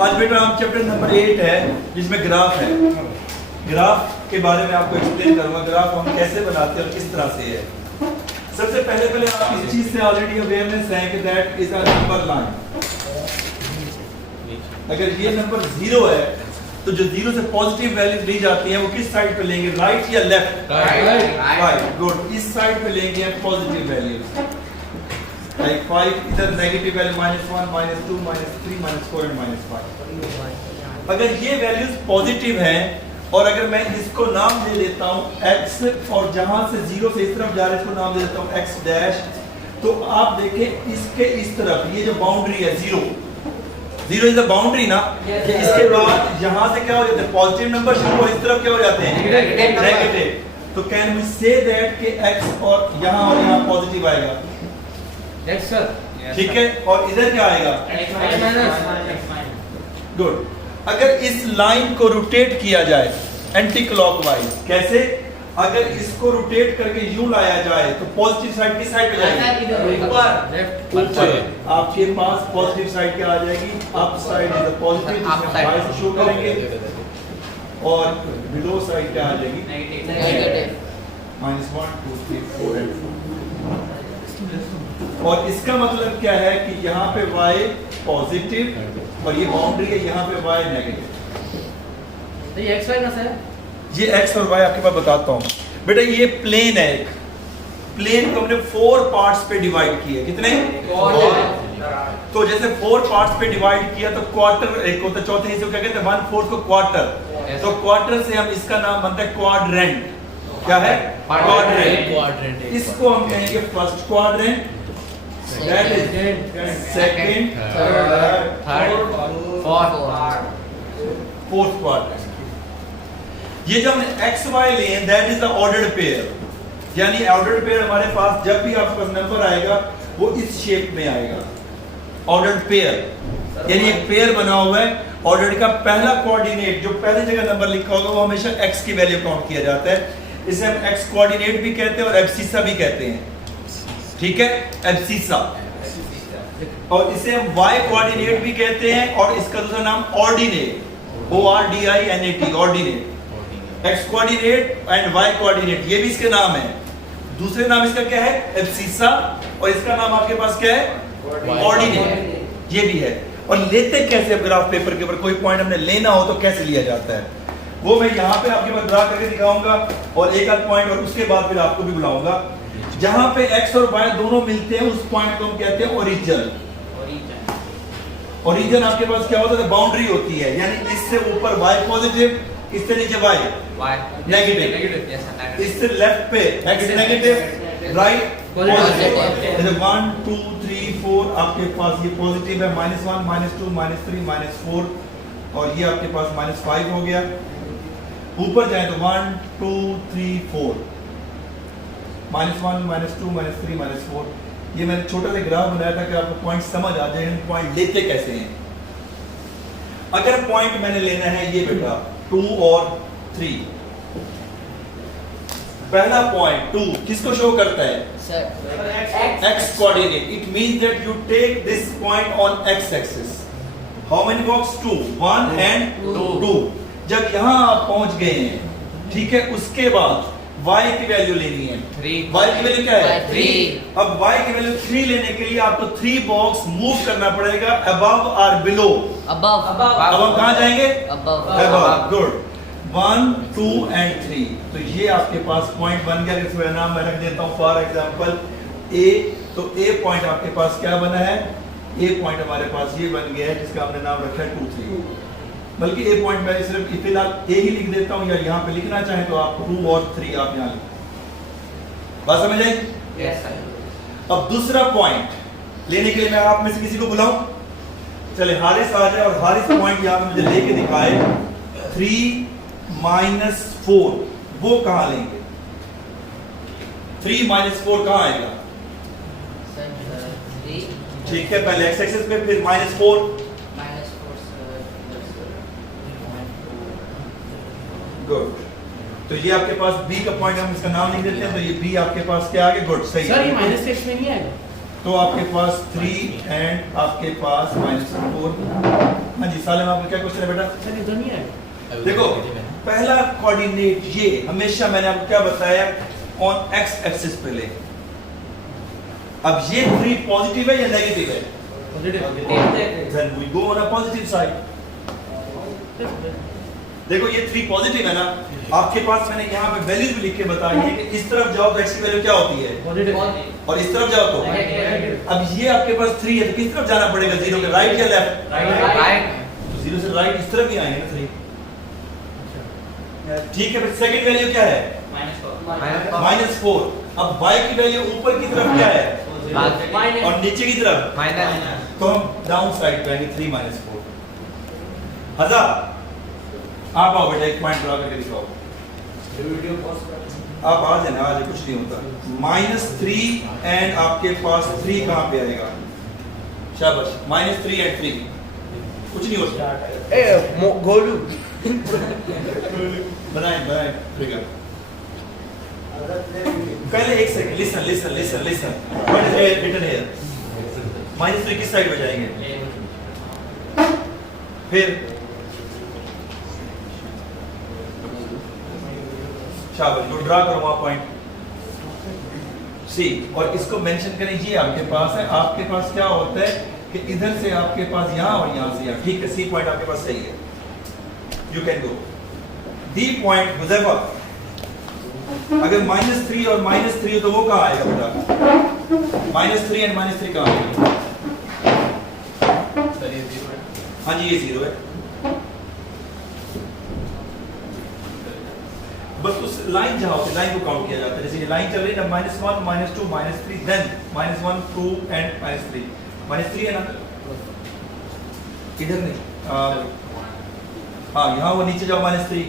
आज बेटा हम चैप्टर नंबर 8 है जिसमें ग्राफ है। ग्राफ के बारे में आपको एक्सप्लेन करूंगा, ग्राफ हम कैसे बनाते हैं और किस तरह से है। सबसे पहले आप इस चीज से ऑलरेडी अवेयरनेस है कि that is a number line. अगर ये नंबर 0 है तो जो 0 से पॉजिटिव वैल्यू ली जाती है वो किस साइड पे लेंगे, राइट या लेफ्ट? राइट। गुड, इस साइड पे लेंगे हम पॉजिटिव वैल्यूज। लाइक 5 इधर नेगेटिव वैल्यू -1 -2 -3 -4 एंड -5। अगर ये वैल्यूज पॉजिटिव हैं और अगर मैं इसको नाम दे देता हूं x और जहां से 0 से इस तरफ जा रहा है इसको नाम दे देता हूं x डैश, तो आप देखें इसके इस तरफ ये जो बाउंड्री है 0 इज द बाउंड्री ना, कि इसके बाद यहां से क्या हो जाता है पॉजिटिव नंबर शुरू और इस तरफ क्या हो जाते हैं नेगेटिव। तो कैन वी से दैट कि x और यहां पॉजिटिव आएगा? Yes sir. ठीक है, और इधर क्या आएगा? गुड। अगर इस लाइन को रोटेट किया जाए एंटी क्लॉकवाइज, कैसे? अगर इसको रोटेट करके यूं लाया जाए तो पॉजिटिव साइड किस साइड पे जाएगी? ऊपर। आपके पास पॉजिटिव साइड क्या आ जाएगी? Up side is the positive, जिसमें y से शो करेंगे, और बिलो साइड क्या आ जाएगी? नेगेटिव। -1 2 3 4 एंड 4। और इसका मतलब क्या है कि यहाँ पे y पॉजिटिव और ये बाउंड्री है, यहाँ पे y नेगेटिव। तो ये x y ना सर? ये x और y आपके पास बताता हूँ बेटा। ये प्लेन है, एक प्लेन को हमने 4 पार्ट्स पे डिवाइड किया। कितने? 4। तो जैसे 4 पार्ट्स पे डिवाइड किया तो क्वार्टर एक होता है, चौथे हिस्से को क्या कहते हैं? 1/4 को क्वार्टर। तो क्वार्टर से हम इसका नाम बनता है क्वाड्रेंट। क्या है? क्वाड्रेंट। इसको हम कहेंगे first quadrant, that is second, third, fourth quadrant. ये जब हमने x y लिए that is the ordered pair, यानी ऑर्डर्ड पेयर हमारे पास जब भी आपके पास नंबर आएगा वो इस शेप में आएगा। ऑर्डर्ड पेयर यानी एक पेयर बना हुआ है। ऑर्डर्ड का पहला कोऑर्डिनेट जो पहली जगह नंबर लिखा होगा वो हमेशा x की वैल्यू काउंट किया जाता है। इसे हम x कोऑर्डिनेट भी कहते हैं और एब्सिसा भी कहते हैं। ठीक है, एब्सिसा। और इसे हम y कोऑर्डिनेट भी कहते हैं और इसका दूसरा नाम ordinate, ORDINAT, ordinate. x coordinate and y coordinate ये भी इसके नाम है। दूसरे नाम इसका क्या है? एब्सिसा। और इसका नाम आपके पास क्या है? ऑर्डिनेट। ये भी है। और लेते कैसे ग्राफ पेपर के ऊपर कोई पॉइंट हमने लेना हो तो कैसे लिया जाता है वो मैं यहाँ पे आपके पास ड्रा करके दिखाऊंगा, और एक आध पॉइंट और उसके बाद फिर आपको भी बुलाऊंगा। जहां पे x और y दोनों मिलते हैं उस पॉइंट को हम कहते हैं ओरिजिन। ओरिजिन आपके पास क्या होता है? बाउंड्री होती है, यानी इससे ऊपर y पॉजिटिव, इससे नीचे y नेगेटिव, इससे लेफ्ट पे x नेगेटिव, राइट पॉजिटिव। जैसे 1 2 3 4 आपके पास ये पॉजिटिव है, -1 -2 -3 -4, और ये आपके पास -5 हो गया। ऊपर जाए तो 1 2 3 4 -1 -2 -3 -4। ये मैंने छोटा सा ग्राफ बनाया था कि आपको पॉइंट समझ आ जाए पॉइंट लेते कैसे हैं। अगर पॉइंट मैंने लेना है ये बेटा 2 और 3, पहला पॉइंट 2 किसको शो करता है? x coordinate. It means that you take this point on x axis. How many box? 2, 1 and 2। जब यहां आप पहुंच गए हैं, ठीक है, उसके बाद y की वैल्यू लेनी है। 3। y की वैल्यू क्या है? 3। अब y की वैल्यू 3 लेने के लिए आपको 3 बॉक्स मूव करना पड़ेगा, अबव और बिलो। Above। अब हम कहां जाएंगे? Above। गुड। 1 2 एंड 3। तो ये आपके पास पॉइंट बन गया। इसका नाम मैं रख देता हूं फॉर एग्जांपल a। तो a पॉइंट आपके पास क्या बना है? a पॉइंट हमारे पास ये बन गया है जिसका हमने नाम रखा है 2 3। बल्कि a पॉइंट मैं सिर्फ फिलहाल a ही लिख देता हूं, या यहां पे लिखना चाहें तो आप 2 और 3 आप यहां लिखें। बात समझ आई? Yes sir। अब दूसरा पॉइंट लेने के लिए मैं आप में से किसी को बुलाऊं? चले हारिस आ जाए और हारिस पॉइंट यहां पे मुझे लेके दिखाए 3 -4। वो कहां लेंगे? 3 -4 कहां आएगा? ठीक है, पहले x एक्सिस पे, फिर -4। गुड। तो ये आपके पास b का पॉइंट, हम इसका नाम लिख देते हैं। तो ये b आपके पास क्या आ गया? गुड, सही सर ये -6 में नहीं आएगा? तो आपके पास 3 एंड आपके पास -4 हाँ जी सालिम, आपका क्या क्वेश्चन है बेटा? सर ये तो नहीं है। देखो पहला कोऑर्डिनेट ये हमेशा मैंने आपको क्या बताया, ऑन एक्स एक्सिस पे ले। अब ये 3 पॉजिटिव है या नेगेटिव है? Positive. Then we go on a positive side. देखो ये 3 पॉजिटिव है ना, आपके पास मैंने यहाँ पे वैल्यूज भी लिख के बताई है कि इस तरफ जाओ तो x की वैल्यू क्या होती है, पॉजिटिव। और इस तरफ जाओ तो अब ये आपके पास 3 है तो किस तरफ जाना पड़ेगा, 0 के राइट या लेफ्ट? राइट। तो 0 से राइट इस तरफ ही आएंगे ना 3। ठीक है, फिर सेकंड वैल्यू क्या है? -4। अब y की वैल्यू ऊपर की तरफ क्या है और नीचे की तरफ माइनस। तो हम डाउन साइड पे आएंगे 3 -4। हजार आप आओ बेटा, एक पॉइंट ड्रा करके दिखाओ। आप आ जाना, आज कुछ नहीं होता। -3 एंड आपके पास 3 कहां पे आएगा? शाबाश, -3 एंड 3 कुछ नहीं होता। गोलू। बनाए फिगर। पहले एक second, listen what is written here? -3 किस साइड पे जाएंगे? फिर शाबाश, जो ड्रा करो वहां पॉइंट सी, और इसको मेंशन करें। ये आपके पास है, आपके पास क्या होता है कि इधर से आपके पास यहां और यहां से यहां। ठीक है, सी पॉइंट आपके पास सही है, you can go. D point Huzaifa, अगर -3 और -3 हो तो वो कहां आएगा बेटा? -3 एंड -3 कहां आएगा? हाँ जी, ये 0 है। बस उस लाइन जहां होती है, लाइन को काउंट किया जाता है। जैसे ये लाइन चल रही है ना, -1 -2 -3, देन -1 2 एंड -3 -3 है ना, इधर नहीं, हाँ यहाँ वो नीचे जाओ -3।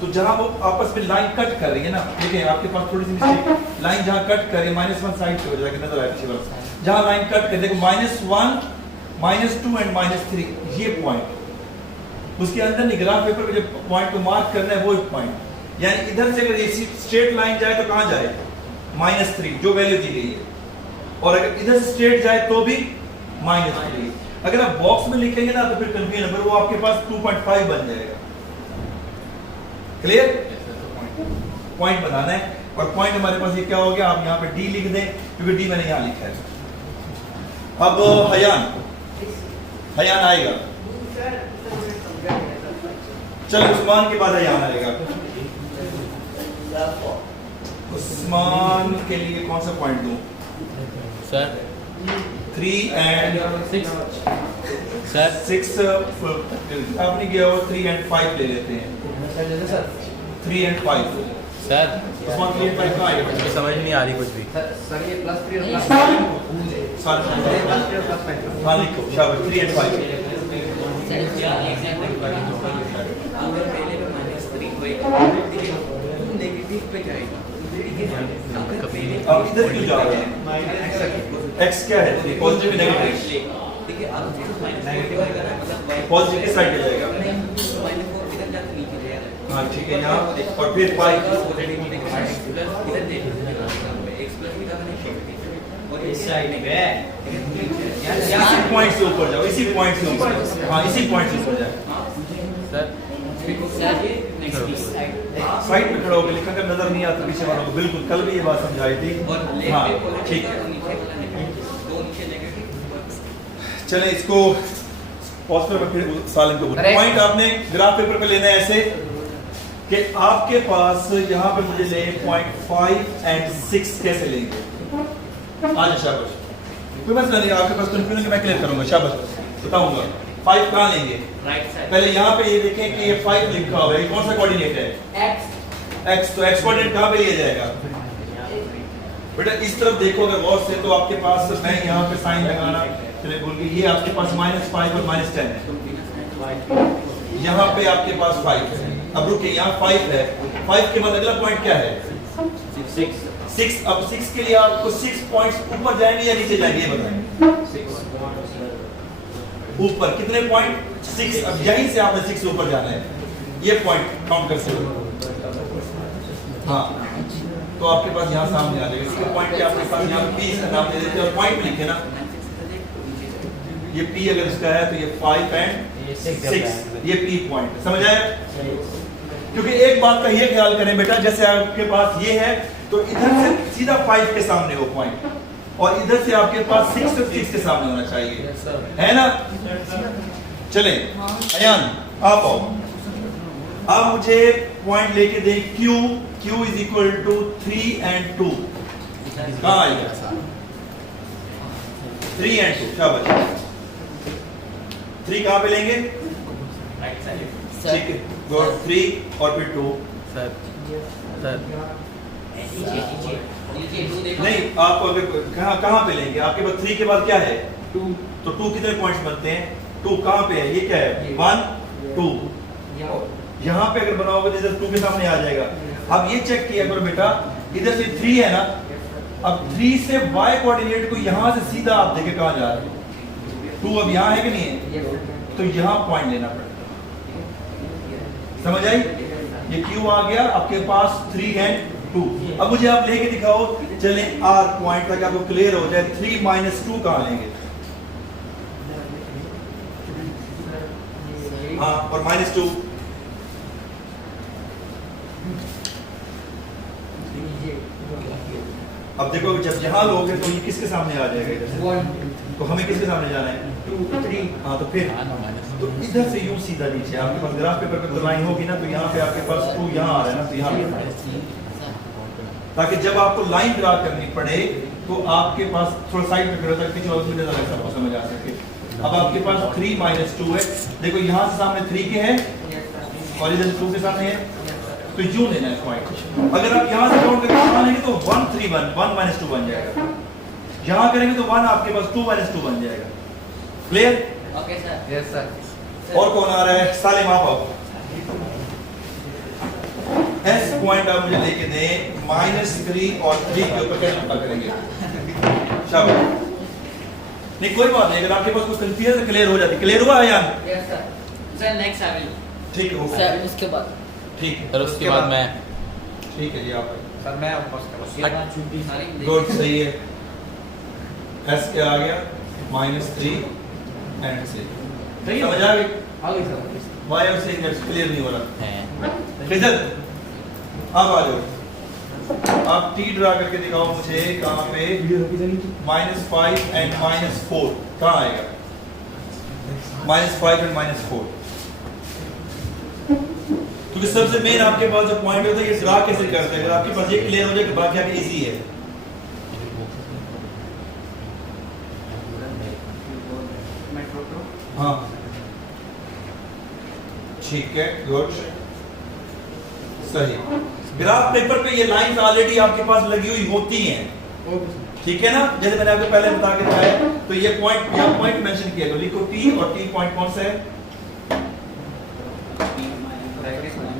तो जहां वो आपस में लाइन कट कर रही है ना, देखिए आपके पास थोड़ी सी मिस्टेक, लाइन जहां कट कर रही है -1 साइड पे हो जाएगा, नजर आए पीछे वाला, जहां लाइन कट कर देखो -1 -2 एंड -3, ये पॉइंट उसके अंदर नहीं, ग्राफ पेपर पे जो पॉइंट को मार्क करना है वो पॉइंट, यानी इधर से अगर इसी स्ट्रेट लाइन जाए तो कहां जाए? -3 जो वैल्यू दी गई है, और अगर इधर से स्ट्रेट जाए तो भी -3। अगर आप बॉक्स में लिखेंगे ना तो फिर कंफ्यूजन है, वो आपके पास 2.5 बन जाएगा। क्लियर? पॉइंट बनाना है, और पॉइंट हमारे पास ये क्या हो गया, आप यहाँ पे डी लिख दें क्योंकि डी मैंने यहाँ लिखा है। अब हयान आएगा, चलो उस्मान के बाद हयान आएगा। उस्मान के लिए कौन सा पॉइंट दूं सर? 3 and 6 sir. 6 आपने किया हो, 3 एंड 5 ले लेते हैं। 3 एंड 5 सर उस्मान 3 एंड 5 कहाँ आएगा? समझ नहीं आ रही कुछ भी। सर ये +3 और नहीं, +5 हाँ लिखो, शाबाश, 3 एंड 5। अब इधर क्यों जा रहे हैं? x क्या है? Positive negative? पॉजिटिव किस साइड पे जाएगा? हाँ ठीक है, यहाँ और फिर 5 इसी पॉइंट से ऊपर जाओ, इसी पॉइंट से ऊपर, हाँ इसी पॉइंट से ऊपर जाओ। सर साइड पे खड़ा होकर लिखा कर नजर नहीं आता पीछे वालों को, बिल्कुल कल भी ये बात समझाई थी। हाँ ठीक है, चले इसको पॉज पर फिर सालिम को बोलो। पॉइंट आपने ग्राफ पेपर पे लेना है ऐसे कि आपके पास यहाँ पे मुझे ले पॉइंट 5 एंड 6 कैसे लेंगे? आज शाबाश, कोई मसला नहीं, आपके पास कंफ्यूजन मैं क्लियर करूंगा, शाबाश बताऊंगा। 5 कहाँ लेंगे? पहले यहाँ पे ये देखें कि ये 5 लिखा हुआ है, ये कौन सा कोऑर्डिनेट है? x। तो x कोऑर्डिनेट कहाँ पे लिया जाएगा बेटा? इस तरफ देखो अगर गौर से, तो आपके पास मैं यहाँ पे साइन लगाना चले बोल के, ये आपके पास -5 और -10 है, यहाँ पे आपके पास 5 है। अब रुकिए, यहाँ 5 है, 5 के बाद अगला पॉइंट क्या है? 6। अब 6 के लिए आपको 6 पॉइंट्स ऊपर जाएंगे या नीचे जाएंगे, ये बताएं। ऊपर कितने पॉइंट? 6। अब यहीं से आपने 6 से ऊपर जाना है, ये पॉइंट काउंट कर सकते हो। हाँ तो आपके पास यहाँ सामने आ जाएगा, इसके पॉइंट के आपके पास यहाँ 20 का नाम दे देते हैं और पॉइंट लिखे ना, ये P अगर इसका है तो ये 5 एंड ये 6 ये P पॉइंट समझ आया। क्योंकि एक बात का ये ख्याल करें बेटा, जैसे आपके पास ये है तो इधर से सीधा 5 के सामने वो पॉइंट, और इधर से आपके पास 6 तो 6 के सामने होना चाहिए, है ना। चले अयान आप आओ, आप मुझे पॉइंट लेके दें Q is equal to 3 and 2, कहाँ आएगा 3 एंड 2, शाबाश। 3 कहाँ पे लेंगे, ठीक है, गुड, 3 और फिर 2। सर सर नहीं आप अगर कहाँ पे लेंगे, आपके पास 3 के बाद क्या है 2, तो 2 कितने पॉइंट्स बनते हैं, 2 कहाँ पे है, ये क्या है 1 2, यहाँ पे अगर बनाओगे तो इधर 2 के सामने आ जाएगा। अब ये चेक किया करो बेटा, इधर से 3 है ना, अब 3 से y कोऑर्डिनेट को यहाँ से सीधा आप देखे कहाँ जा रहे हैं, 2 अब यहाँ है कि नहीं है, तो यहाँ पॉइंट लेना पड़ेगा, समझ आई। ये Q आ गया आपके पास 3 एंड 2। अब मुझे आप लेके दिखाओ, चलें R पॉइंट तक आपको क्लियर हो जाए, 3 माइनस 2 कहाँ लेंगे, हाँ, और माइनस 2 अब देखो जब यहाँ लोगे तो ये किसके सामने आ जाएगा इधर से, तो हमें किसके सामने जाना है 2 3, हाँ तो फिर तो इधर से यूं सीधा नीचे आपके पास ग्राफ पेपर पे तो लाइन होगी ना, तो यहाँ पे आपके पास 2 यहाँ आ रहा है ना, तो यहाँ पे, ताकि जब आपको लाइन ड्रा करनी पड़े तो आपके पास थोड़ा साइड में खड़ा पीछे वाला मुझे सबको समझ आ सके। अब आपके पास 3 माइनस 2 है, देखो यहाँ से सामने 3 के है और इधर 2 के सामने है, तो यूं लेना है पॉइंट। अगर आप यहाँ से काउंट करके यहाँ लेंगे तो 1 3 1 1 माइनस 2 बन जाएगा, यहाँ करेंगे तो 1 आपके पास 2 माइनस 2 बन जाएगा, clear. Okay sir, yes sir. और कौन आ रहा है, सालिम आप आओ। S पॉइंट आप मुझे लेके दें -3 और 3 के ऊपर कैसे पता करेंगे, शाबाश। नहीं कोई बात नहीं, अगर आपके पास कोई कंफ्यूजन क्लियर हो जाती, क्लियर हुआ यार, yes sir. Sir next I will, ठीक है, ओके, सर उसके बाद ठीक है, सर उसके बाद मैं, ठीक है जी आप सर मैं फर्स्ट गुड, सही है। S क्या आ गया -3 एंड 6, सही समझ आ गई। आ गई सर। वाई और से क्लियर नहीं हो रहा हैं फिजल, अब आ जाओ, आप T ड्रा करके दिखाओ मुझे कहाँ पे, -5 एंड -4 कहाँ आएगा, -5 एंड -4, क्योंकि सबसे मेन आपके पास जो पॉइंट होता है ये ड्रा कैसे करते हैं, अगर आपके पास ये क्लियर हो जाए कि बाकी आगे इजी है। हाँ ठीक है, गुड, सही। ग्राफ पेपर पे ये लाइंस ऑलरेडी आपके पास लगी हुई होती हैं, ठीक है ना, जैसे मैंने आपको पहले बता के बताया। तो ये पॉइंट, यहाँ पॉइंट मेंशन किया, तो लिखो T, और T पॉइंट कौन सा है,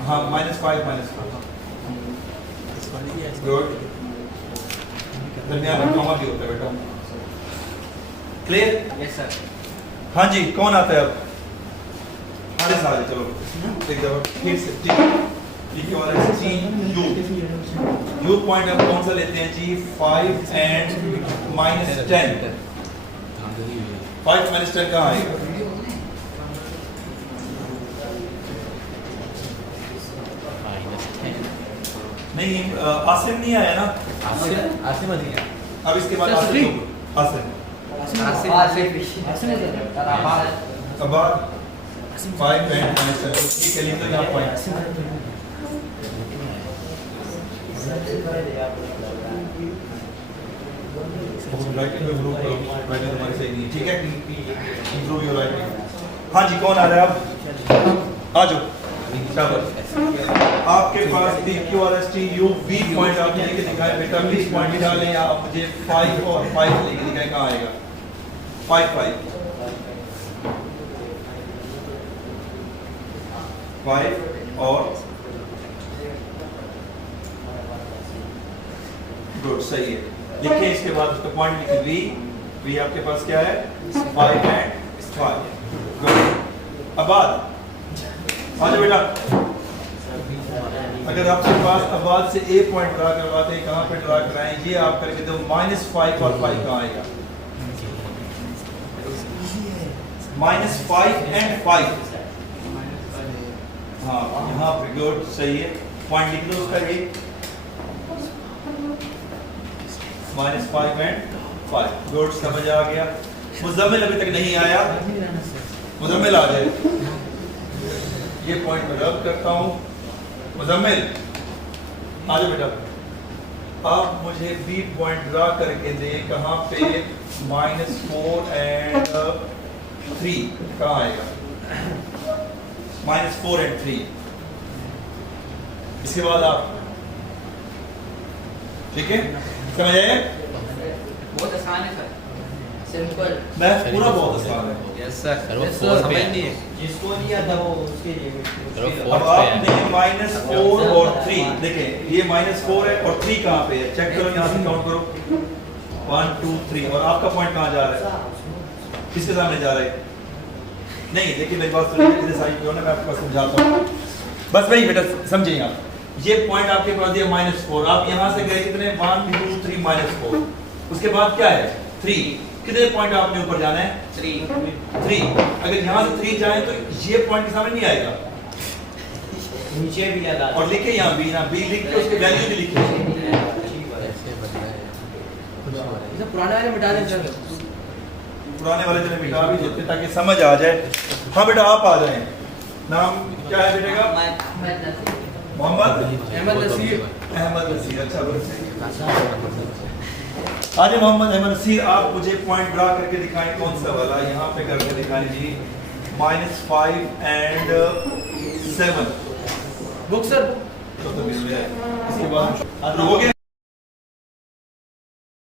हाँ -5 -4, गुड, दरमियान में कॉमा भी होता है बेटा, क्लियर। Yes sir. हाँ जी, कौन आता है अब, अरे सारे चलो एक दफा फिर से लिखने वाला है T U पॉइंट हम कौन सा लेते हैं जी, 5 एंड -10, 5 -10 कहाँ आएगा, नहीं आसिम नहीं आया ना, आसिम अधिक है। अब इसके बाद आसिम अब 5 एंड -10, ठीक है, लिख दो यहाँ पॉइंट। राइटिंग में ग्रुप करो, राइटिंग तुम्हारी सही नहीं, ठीक है, इंप्रूव योर राइटिंग। हाँ जी, कौन आ रहा है अब, आ जाओ, आपके पास PQ और ST U V पॉइंट आप लेके दिखाए बेटा, 20 पॉइंट डालें, या आप मुझे 5 और 5 लेके दिखाए, कहाँ आएगा 5 और गुड, सही है। लिखे इसके बाद उसका पॉइंट लिखे V आपके पास क्या है 5 एंड 5, गुड। अब बाद आ जाओ बेटा, अगर आपके पास आबाद से A पॉइंट ड्रा करवाते हैं, कहाँ पे ड्रा कराएं, ये आप करके दो, -5 और 5 कहाँ आएगा, -5 and 5। हाँ यहाँ पे गुड सही है, पॉइंट लिख दो उसका ये -5 and 5 गुड, समझ आ गया। मुज़म्मिल अभी तक नहीं आया, मुज़म्मिल आ जाए। ये पॉइंट मैं रब करता हूँ। मुज़म्मिल आ जाओ बेटा, आप मुझे बी पॉइंट ड्रा करके दे, कहाँ पे -4 and 3 कहाँ आएगा? -4 and 3। इसके बाद आप ठीक है, समझ आए? बहुत आसान है सर, सिंपल। मैं पूरा बहुत आसान है। Yes sir. सर वो Yes, 4 sir. पे है। जिसको नहीं आता वो उसके लिए चलो, अब 4 पे आपने है। -4 और 3 देखें, ये -4 है और 3 कहाँ पे है? चेक करो, यहाँ से काउंट करो 1 2 3। और आपका पॉइंट कहाँ जा रहा है? किसके सामने जा रहा है? नहीं देखिए मेरी बात सुनिए, इधर साइड पे हो ना, मैं आपको समझाता हूँ। बस वही बेटा समझिए आप, ये पॉइंट आपके पास दिया -4, आप यहाँ से गए कितने 1 2 3 -4, उसके बाद क्या है 3, कितने पॉइंट आपने ऊपर जाना है 3। अगर यहाँ से 3 जाए तो ये पॉइंट के सामने नहीं आएगा, नीचे भी याद और लिखे यहाँ बी ना, बी लिख के उसके वैल्यू भी लिखे। ऐसे बन रहा है। इसे पुराने वाले मिटा दें सर। पुराने वाले जने मिटा भी देते ताकि समझ आ जाए। हाँ बेटा आप आ जाएं। नाम क्या है बेटे का? मोहम्मद अहमद नसीर। अहमद नसीर। अच्छा आज मोहम्मद अहमद नसीर, आप मुझे पॉइंट ड्रा करके दिखाएं, कौन सा वाला? यहाँ पे करके दिखाएं जी। -5 and 7 बुक सर। तो मिल गया। इसके बाद हो गया।